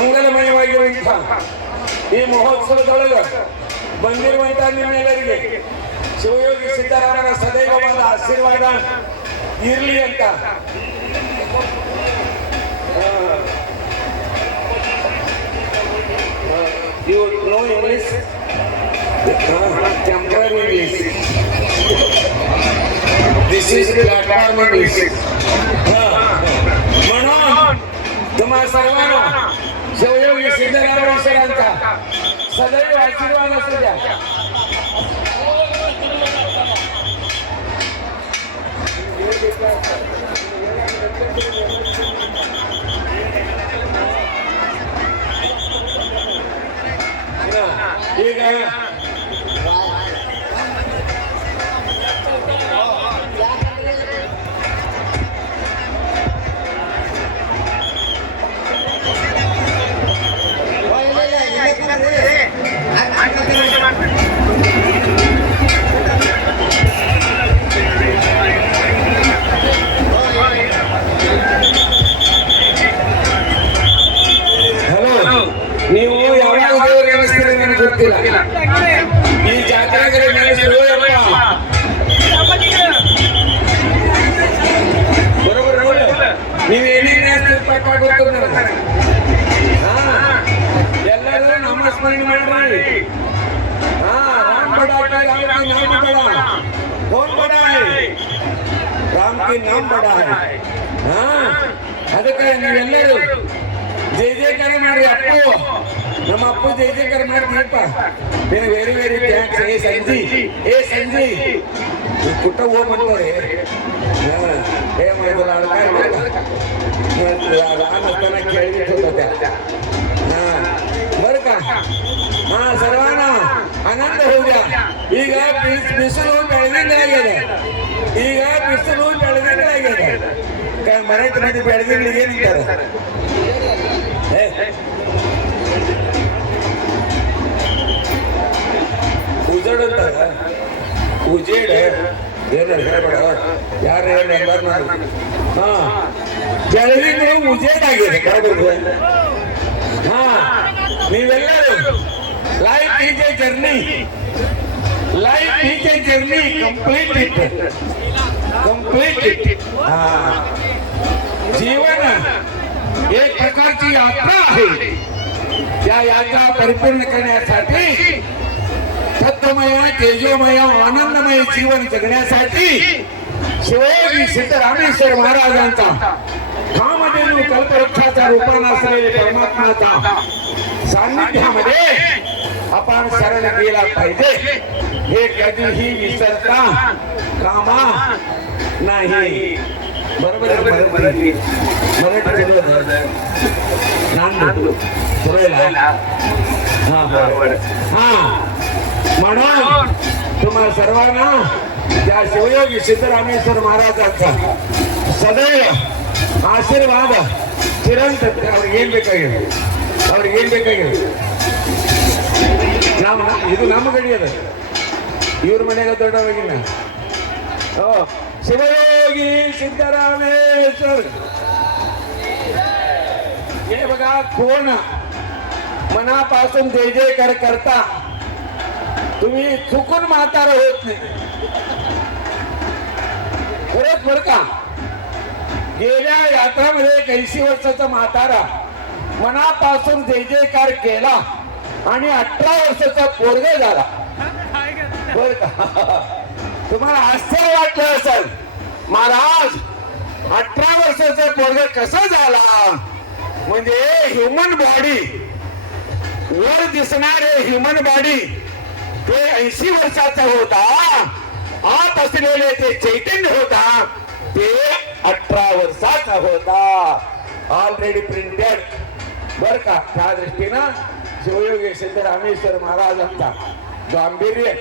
ಮಂಗಲಮಯವಾಗಿರುವಂಥ ಈ ಮಹೋತ್ಸವದೊಳಗ ಬಂದಿರುವಂತಹ ನಿಮ್ಮೆಲ್ಲರಿಗೆ ಶಿವಯೋಗಿ ಸಿದ್ದರಾಮರ ಸದೈವವಾದ ಆಶೀರ್ವಾದ ಇರ್ಲಿ ಅಂತ you know English temporary English this is platform English म्हणून तुम्हा सर्वांना शिवयोगी सिद्धरामराव सरांचा सदैव आशीर्वाद असू द्या. ಗೊತ್ತಿಲ್ಲ. ಈ ಜಾತ್ರೆ ನೀವು ಎಲ್ಲರೂ ನಮಸ್ಮರಣೆ ಮಾಡ್ರಿ. ಹಾ ರಾಮ್ ಬಡ ನಾಮ ಬಡ ಅದಕ್ಕೆ ನೀವೆಲ್ಲರೂ ಜೈ ಜಯಕಾರ ಮಾಡಿ ಅಪ್ಪು. ನಮ್ಮ ಅಪ್ಪು ಜೈ ಜಯಕಾರ ಮಾಡ್ತೀನಪ್ಪ ನೀನು ವೆರಿ ವೆರಿ ಥ್ಯಾಂಕ್ಸ್ ಏ ಸಂಜಿ ಏ ಸಂಜಿ. ಕುಟ್ಟ ಹೋಗ್ಬಂತವ್ರೆ ಏ ಮಾಡಿದಲ್ಲ ರಾಮಸ್ಥಾನ ಕೇಳಿಬಿಟ್ಟೆ ಹಾ ಸರ್ವಾನ ಆನಂದ ಹೌದ ಈಗ ಬಿಸಿಲು ಬೆಳೆದಿಂದ ಆಗಿದೆ. ಈಗ ಬಿಸಿಲು ಬೆಳೆದಿಂದ ಆಗಿದೆ. ಮರಕ್ಕೆ ಮಧ್ಯೆ ಬೆಳೆದಿಂದ ಏನಿದ್ದಾರೆ ಉಜಡ್ ಅಂತ ಉಜೇಡ್ ಏನಾರು ಹೇಳ್ಬೇಡ ಯಾರು ಏನು ಎಲ್ಲಾರು ನಾನು ಹಾ ಜಲವಿಗಳು ಉಜೇಡ್ ಆಗಿದೆ ಕರಬೋದು ಹಾ ನೀವೆಲ್ಲರೂ life is a journey life is a journey complete it complete it ಹಾ ಜೀವನ एक प्रकारची यात्रा आहे. त्या यात्रा परिपूर्ण करण्यासाठी सत्यमय तेजोमय आनंदमय जीवन जगण्यासाठी शिवाजी सिद्धरामेश्वर महाराजांचा कामधेनू कल्पवृक्षाच्या रूपानं असलेले परमात्माचा सान्निध्यामध्ये आपण शरण गेला पाहिजे. हे कधीही विसरता कामा नाही. ಬರಬೇಕು ಮರಾಠಿ ನಾನು ಸರ್ವಾನ. ಯಾ ಶಿವಯೋಗಿ ಸಿದ್ದರಾಮೇಶ್ವರ ಮಹಾರಾಜ ಅಂತ ಸದೈವ ಆಶೀರ್ವಾದ. ಚಿರಂತತೆ ಅವ್ರಿಗೆ ಏನ್ ಬೇಕಾಗಿದೆ ಅವ್ರಿಗೆ ಏನ್ ಬೇಕಾಗಿದೆ ನಮ್ಮ ಇದು ನಮ್ಮ ಗಡಿ ಅದ ಇವ್ರ ಮನೆಯಾಗ ದೊಡ್ಡವಾಗಿಲ್ಲ ಓ ಶಿವಯೋಗಿ. शिवयोगी सिद्धरामेश्वर हे बघा कोण मनापासून जय जयकार करता. तुम्ही चुकून म्हातारा होत नाही. खरंच बर का? गेल्या यात्रामध्ये एक ऐंशी वर्षाचा म्हातारा मनापासून जय जयकार केला आणि अठरा वर्षाचा पोरग झाला. बर का? तुम्हाला आश्चर्य वाटलं असेल. महाराज अठरा वर्षाचा पोरग कसा झाला? म्हणजे ह्युमन बॉडी वर दिसणारे ह्युमन बॉडी ते ऐंशी वर्षाचा होता आत असलेले ते चैतन्य होता ते अठरा वर्षाचा होता. ऑलरेडी प्रिंटेड बर का? त्या दृष्टीनं शिवयोगी सिद्धरामेश्वर महाराजांचा गांभीर्य.